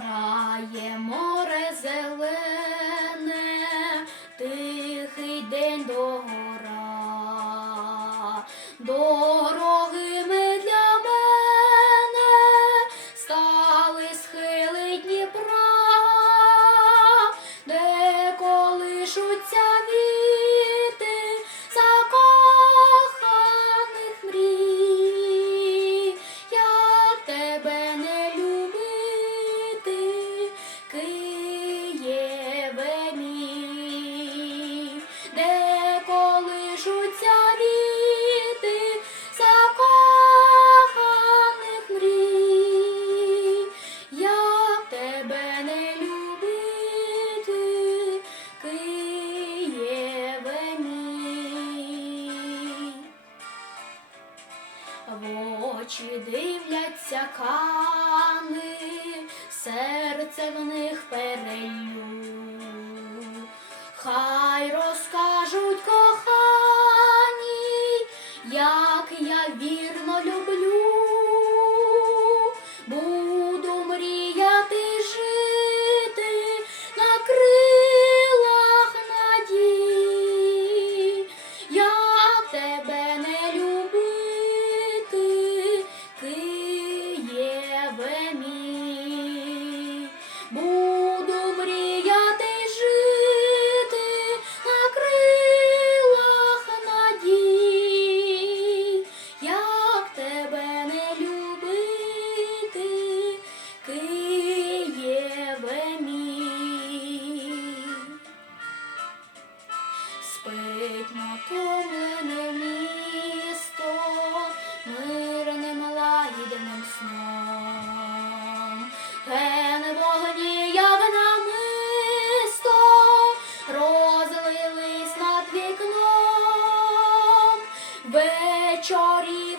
Грає море зелене, тихий день до гора, дорогими для мене стали схили Дніпра, де колишуться. в очі дивляться кани, серце в них перелюб. chori